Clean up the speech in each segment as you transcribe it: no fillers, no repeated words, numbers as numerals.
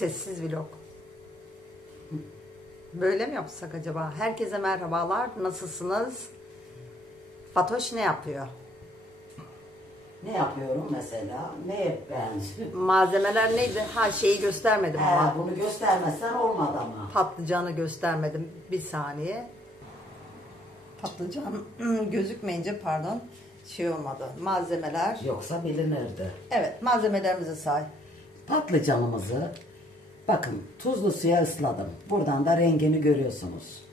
Sessiz vlog. Böyle mi yapsak acaba? Herkese merhabalar. Nasılsınız? Fatoş ne yapıyor? Ne yapıyorum mesela? Ne ben? Malzemeler neydi? Ha, şeyi göstermedim ama. Bunu göstermezsen olmadı ama. Patlıcanı göstermedim. Bir saniye. Patlıcan gözükmeyince pardon. Şey olmadı. Malzemeler. Yoksa bilinirdi. Evet, malzemelerimizi say. Patlıcanımızı bakın tuzlu suya ısladım. Buradan da rengini görüyorsunuz.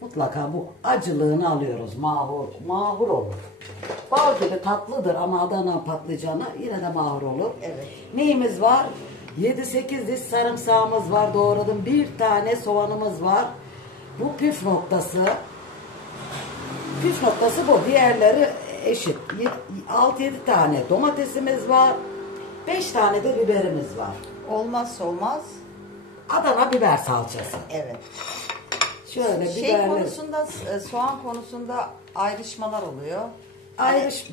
Mutlaka bu acılığını alıyoruz. Mahur olur. Bal gibi tatlıdır ama Adana patlıcanı yine de mahur olur. Evet. Neyimiz var? 7-8 diş sarımsağımız var, doğradım. Bir tane soğanımız var. Bu püf noktası. Püf noktası bu. Diğerleri eşit. 6-7 tane domatesimiz var. 5 tane de biberimiz var. Olmazsa olmaz. Adana biber salçası. Evet. Şöyle Şey biberli. konusunda, soğan konusunda ayrışmalar oluyor.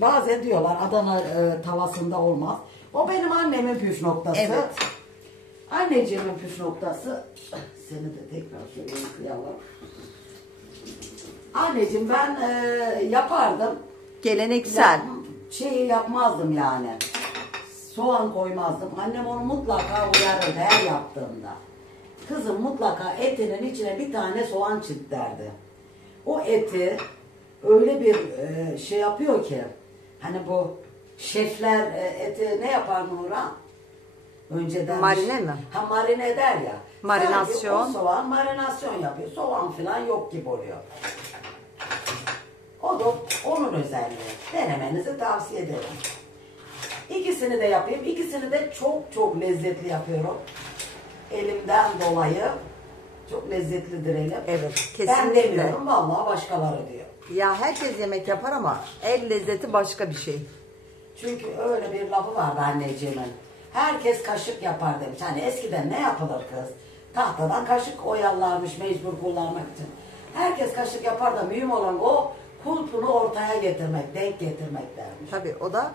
Bazen diyorlar Adana tavasında olmaz. O benim annemin püf noktası. Evet. Anneciğimin püf noktası. Seni de tekrar söyleyeyim kıyamam. Anneciğim ben yapardım. Geleneksel. Şeyi yapmazdım yani. Soğan koymazdım. Annem onu mutlaka uyarırdı her yaptığımda. Kızım mutlaka etinin içine bir tane soğan çift derdi. O eti öyle bir şey yapıyor ki hani bu şefler eti ne yapar Nurhan? Önceden Marine mi? Ha, marine eder ya. Marinasyon. Sadece o soğan marinasyon yapıyor. Soğan falan yok gibi oluyor. O da onun özelliği. Denemenizi tavsiye ederim. İkisini de yapayım. İkisini de çok lezzetli yapıyorum. Elimden dolayı çok lezzetlidir elim. Evet, kesinlikle. Ben demiyorum, vallahi başkaları diyor. Ya herkes yemek yapar ama el lezzeti başka bir şey. Çünkü öyle bir lafı vardı anneciğimin. Herkes kaşık yapar demiş. Hani eskiden ne yapılır kız? Tahtadan kaşık oyalarmış mecbur kullanmak için. Herkes kaşık yapar da mühim olan o kulpunu ortaya getirmek, denk getirmek dermiş. Tabii o da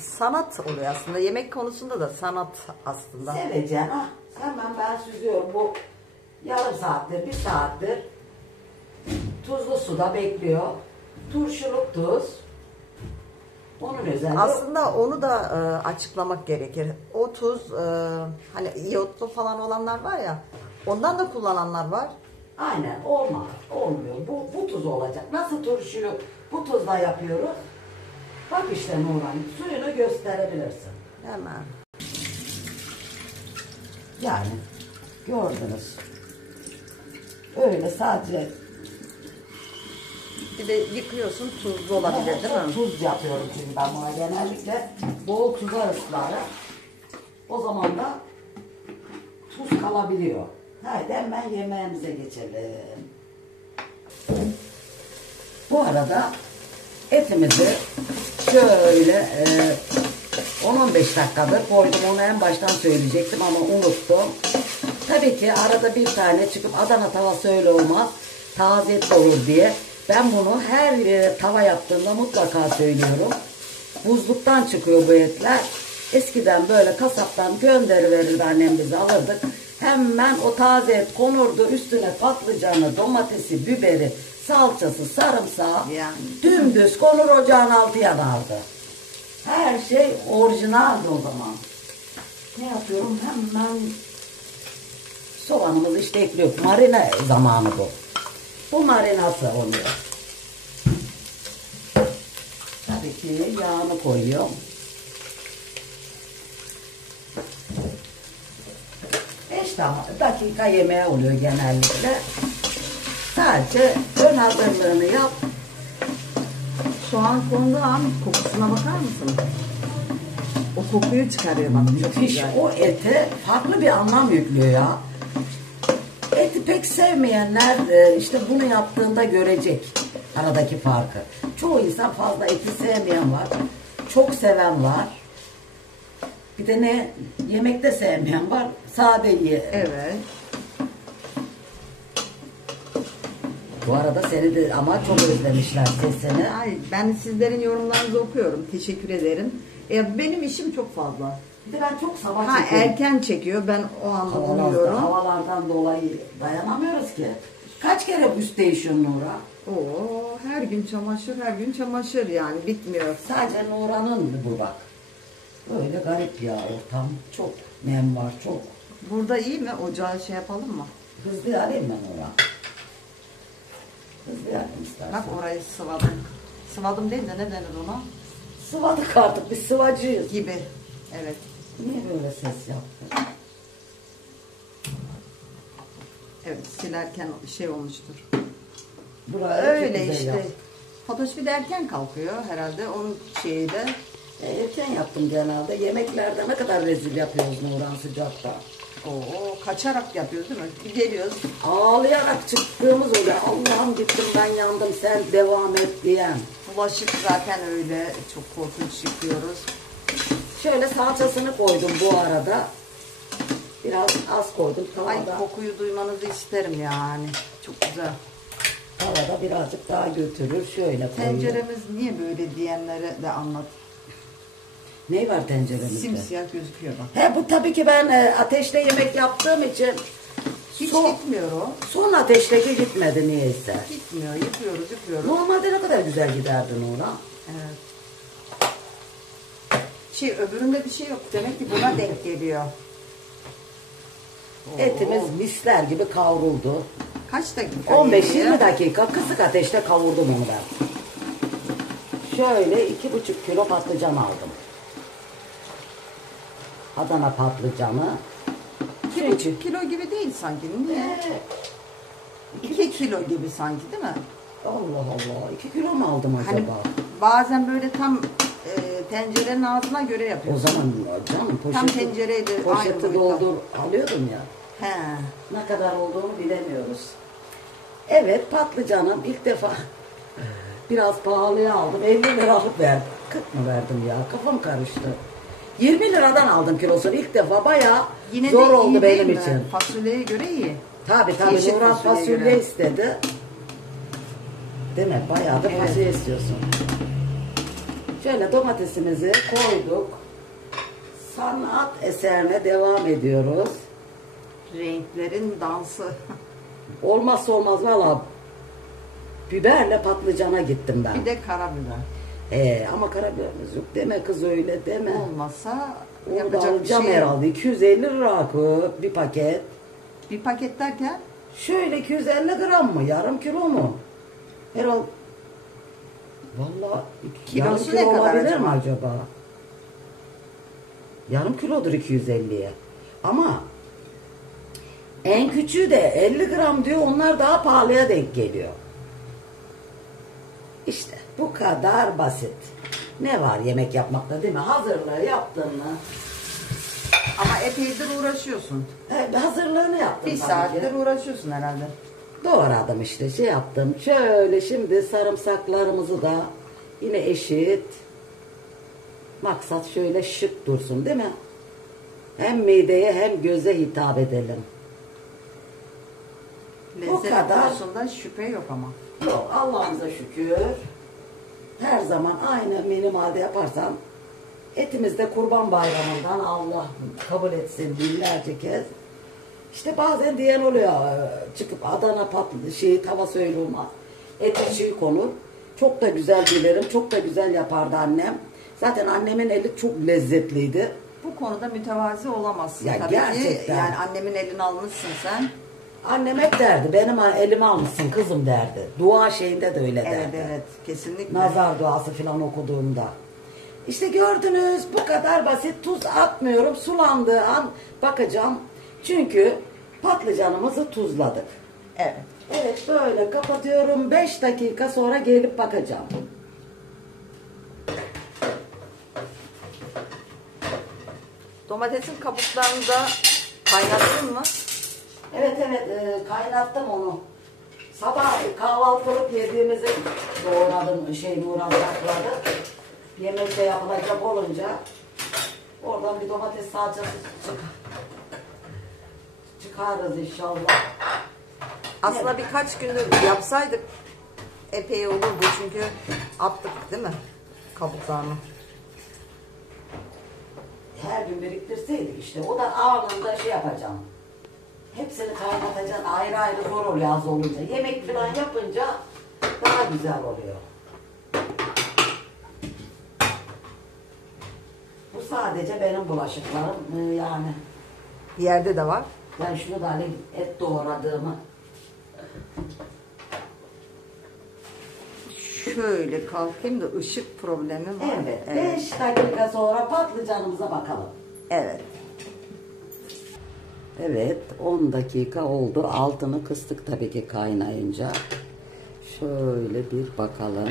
sanat oluyor aslında. Yemek konusunda da sanat aslında. Seveceksin ha. Hemen ben süzüyorum. Bu yarım saattir, bir saattir tuzlu suda bekliyor. Turşuluk tuz. Onun özelliği. Aslında onu da açıklamak gerekir. O tuz hani iyotlu falan olanlar var ya, ondan da kullananlar var. Aynen olmaz. Olmuyor. Bu tuz olacak. Nasıl turşuyu bu tuzla yapıyoruz? Bak işte Nurhan, suyunu gösterebilirsin. Hemen. Yani gördünüz. Öyle sadece Bir de yıkıyorsun, tuzlu olabilir değil mi? tuz yapıyorum çünkü ben buna genellikle bol tuza ıslarım. O zaman da tuz kalabiliyor. Haydi hemen yemeğimize geçelim. Bu arada etimizi şöyle 10-15 dakikadır koydum. Onu en baştan söyleyecektim ama unuttum. Tabii ki arada bir tane çıkıp Adana tavası öyle olmaz. Taze et olur diye. Ben bunu her tava yaptığımda mutlaka söylüyorum. Buzluktan çıkıyor bu etler. Eskiden böyle kasaptan gönderiverirdi annem, bizi alırdık. Hemen o taze et konurdu. Üstüne patlıcanı, domatesi, biberi, salçası, sarımsağı Yani. dümdüz konur, ocağın altı yanardı. Her şey orijinaldi o zaman. Ne yapıyorum? Hemen soğanımızı işte ekliyorum. Marine zamanı bu. Bu marinası oluyor. Tabii ki yağını koyuyorum. 5 dakika yemeği oluyor genellikle. Sadece ön hazırlığını yap. Soğan konduğu an kokusuna bakar mısın? O kokuyu çıkarıyor bak. Çok Müthiş. güzel. O ete farklı bir anlam yüklüyor ya. Eti pek sevmeyenler işte bunu yaptığında görecek aradaki farkı. Çoğu insan fazla eti sevmeyen var. Çok seven var. Bir de ne yemekte sevmeyen var. Sade ye. Evet. Bu arada seni de ama çok özlemişler sesini. Ay, ben sizlerin yorumlarınızı okuyorum. Teşekkür ederim. Benim işim çok fazla. Bir de ben çok sabah Ha, çekiyorum. erken çekiyor. Ben o anda umuyorum. Havalardan dolayı dayanamıyoruz ki. Kaç kere üst değişiyor Nura? Oo, her gün çamaşır, her gün çamaşır yani bitmiyor. Sadece Nura'nın bu bak. Böyle garip ya ortam. Çok nem var çok. Burada iyi mi? Ocağı şey yapalım mı? Hızlı arayayım ben Nura. Hızlı arayayım istersen. Bak orayı sıvadım. Sıvadım değil de ne denir ona? Sıvadık artık biz sıvacıyız. Gibi. Evet. Niye böyle ses yaptı? Evet, silerken şey olmuştur. Burayı Öyle çok güzel işte. yaptım. Fatoş bir de erken kalkıyor herhalde. Onun şeyi de Erken yaptım genelde. Yemeklerde ne kadar rezil yapıyoruz Nurhan sıcakta. kaçarak yapıyoruz değil mi? Bir geliyoruz. Ağlayarak çıktığımız oluyor. Allah'ım gittim ben yandım sen devam et diyen. Bulaşık zaten öyle. Çok korkunç yıkıyoruz. Şöyle salçasını koydum bu arada. Biraz az koydum. Ay Tavada, kokuyu duymanızı isterim yani. Çok güzel. tavada birazcık daha götürür. Şöyle koyuyorum. Tenceremiz niye böyle diyenlere de anlat. Ne var tenceremizde? Simsiyah gözüküyor bak. He bu tabii ki ben ateşte yemek yaptığım için Hiç son, gitmiyor o. son ateşteki gitmedi niyeyse. Gitmiyor. Yıkıyoruz. Normalde ne kadar güzel giderdi Nurhan. Evet. Öbüründe bir şey yok. Demek ki buna denk geliyor. Etimiz misler gibi kavruldu. Kaç dakika? 15-20 dakika kısık ateşte kavurdum onu ben. Şöyle 2,5 kilo patlıcan aldım. Adana patlıcanı. 2,5 kilo gibi değil sanki. Niye? 2 kilo gibi sanki değil mi? Allah Allah. 2 kilo mu aldım acaba? Hani bazen böyle tam tencerenin ağzına göre O yapıyoruz. zaman canım Tam tencereyle aynı poşeti boyutta. doldur alıyordum ya. He. Ne kadar olduğunu bilemiyoruz. Evet patlıcanım ilk defa biraz pahalıya aldım. 50 liralık verdim. 40 mı verdim ya? Kafam karıştı. 20 liradan aldım kilosunu ilk defa. Bayağı Yine zor de oldu iyi benim değil mi? için. Fasulyeye göre iyi. Tabii Yeşil Nurhan fasulyeye fasulye göre. istedi. Değil mi? Bayağı da Evet. fasulye istiyorsun. Şöyle domatesimizi koyduk. Sanat eserine devam ediyoruz. Renklerin dansı. Olmazsa olmaz valla biberle patlıcana gittim ben. Bir de karabiber. Ama karabiberimiz yok deme kız öyle deme. Olmazsa Onu da yapacak bir alacağım şey yok. herhalde. 250 lira bir paket. Bir paket derken Şöyle 250 gram mı? Yarım kilo mu? Herhalde. Valla yarım Kilosu kilo ne kadar olabilir acaba? mi acaba? Yarım kilodur 250'ye. Ama en küçüğü de 50 gram diyor. Onlar daha pahalıya denk geliyor. İşte bu kadar basit. Ne var yemek yapmakta değil mi? Hazırlığı yaptın mı? ama epeydir uğraşıyorsun. Hazırlığını yaptım. Bir tabii saattir ki. uğraşıyorsun herhalde. Doğradım işte şey yaptım. Şöyle şimdi sarımsaklarımızı da yine eşit. Maksat şöyle şık dursun değil mi? Hem mideye hem göze hitap edelim. Lezzet kadar. konusunda şüphe yok ama. Yok Allah'ımıza şükür. Her zaman aynı minimalde yaparsam etimiz de Kurban Bayramı'ndan Allah kabul etsin binlerce kez. İşte bazen diyen oluyor çıkıp Adana tava söyle olmaz. Eti çiğ konur. Çok da güzel bilirim. Çok da güzel yapardı annem. Zaten annemin eli çok lezzetliydi. Bu konuda mütevazi olamazsın. Ya Tabii gerçekten. ki yani annemin elini almışsın sen. Annem hep derdi benim elimi almışsın kızım derdi. Dua şeyinde de öyle derdi. Evet kesinlikle. Nazar duası falan okuduğumda. İşte gördünüz bu kadar basit. Tuz atmıyorum. Sulandığı an bakacağım. Çünkü patlıcanımızı tuzladık. Evet. Evet böyle kapatıyorum. 5 dakika sonra gelip bakacağım. Domatesin kabuklarını da kaynattın mı? Evet kaynattım onu. Sabah kahvaltılık yediğimizi doğradım Nurhan sakladı. Yemekte yapılacak olunca oradan bir domates salçası çıkarız inşallah. Aslında birkaç gündür yapsaydık epey olurdu çünkü attık değil mi kabuklarını? her gün biriktirseydik işte o da anında şey yapacağım. Hepsini kaynatacaksın, ayrı ayrı zor oluyor az olunca. Yemek falan yapınca daha güzel oluyor. Bu sadece benim bulaşıklarım yani. Yerde de var. Ben şunu da alayım, et doğradığımı. Şöyle kalkayım da ışık problemi var. Evet, 5 dakika sonra patlıcanımıza bakalım. Evet. Evet, 10 dakika oldu. Altını kıstık tabii ki kaynayınca. Şöyle bir bakalım.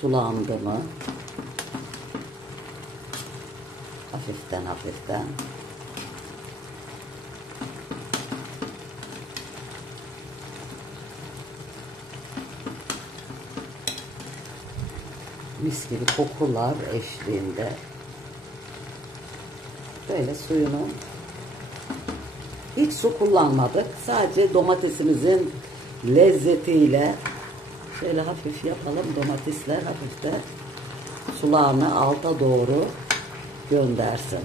Sulandı mı? Hafiften hafiften. Mis gibi kokular eşliğinde. Böyle suyunu hiç su kullanmadık. Sadece domatesimizin lezzetiyle şöyle hafif yapalım. Domatesler hafif de sulağını alta doğru göndersin.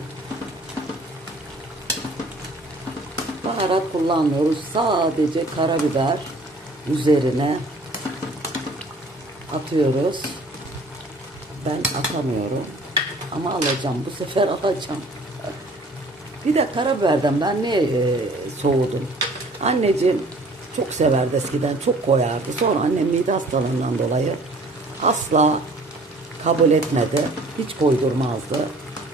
Baharat kullanmıyoruz. Sadece karabiber üzerine atıyoruz. Ben atamıyorum. Ama alacağım. Bu sefer alacağım. Bir de karabiberden ben niye soğudum? Anneciğim çok severdi eskiden. Çok koyardı. Sonra annem mide hastalığından dolayı asla kabul etmedi. Hiç koydurmazdı.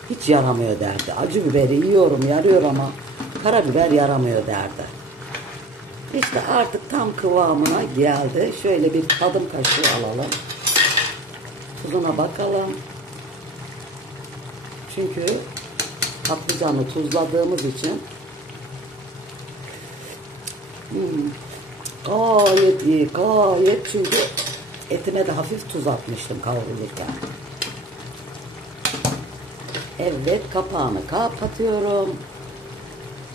Hiç yaramıyor derdi. Acı biberi yiyorum, yarıyor ama karabiber yaramıyor derdi. İşte artık tam kıvamına geldi. Şöyle bir tadım kaşığı alalım. Tuzuna bakalım. Çünkü patlıcanı tuzladığımız için gayet iyi, gayet, çünkü etime de hafif tuz atmıştım kavrulurken. Evet, kapağını kapatıyorum.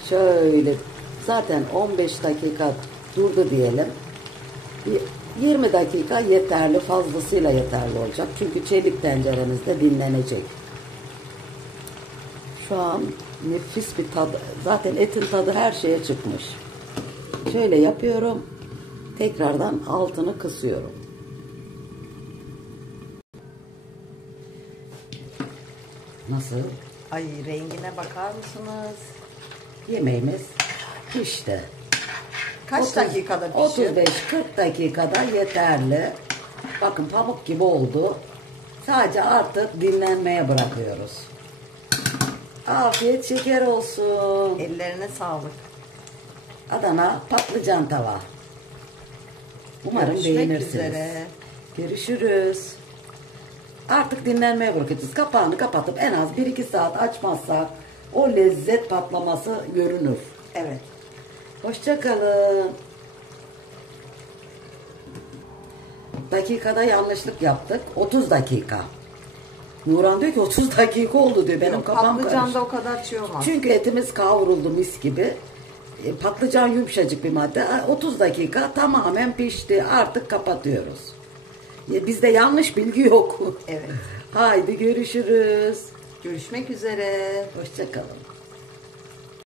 Şöyle zaten 15 dakika durdu diyelim. 20 dakika yeterli, fazlasıyla yeterli olacak. Çünkü çelik tenceremizde dinlenecek. Şu an nefis bir tadı. Zaten etin tadı her şeye çıkmış. Şöyle yapıyorum. Tekrardan altını kısıyorum. Nasıl? Ay, rengine bakar mısınız? Yemeğimiz pişti. Kaç dakikada pişiyor? 35-40 dakikada yeterli. Bakın pamuk gibi oldu. Sadece artık dinlenmeye bırakıyoruz. Afiyet şeker olsun. Ellerine sağlık. Adana patlıcan tava. Umarım Görüşmek beğenirsiniz. üzere. Görüşürüz. Artık dinlenmeye bırakacağız. Kapağını kapatıp en az 1-2 saat açmazsak o lezzet patlaması görünür. Evet. Hoşça kalın. Dakikada yanlışlık yaptık. 30 dakika. Nuran diyor ki 30 dakika oldu diyor. Benim kafam Patlıcan karıştı. da o kadar çiğ olmaz. Çünkü etimiz kavruldu mis gibi. Patlıcan yumuşacık bir madde. 30 dakika tamamen pişti. Artık kapatıyoruz. Bizde yanlış bilgi yok. Evet. Haydi görüşürüz. Görüşmek üzere. Hoşça kalın.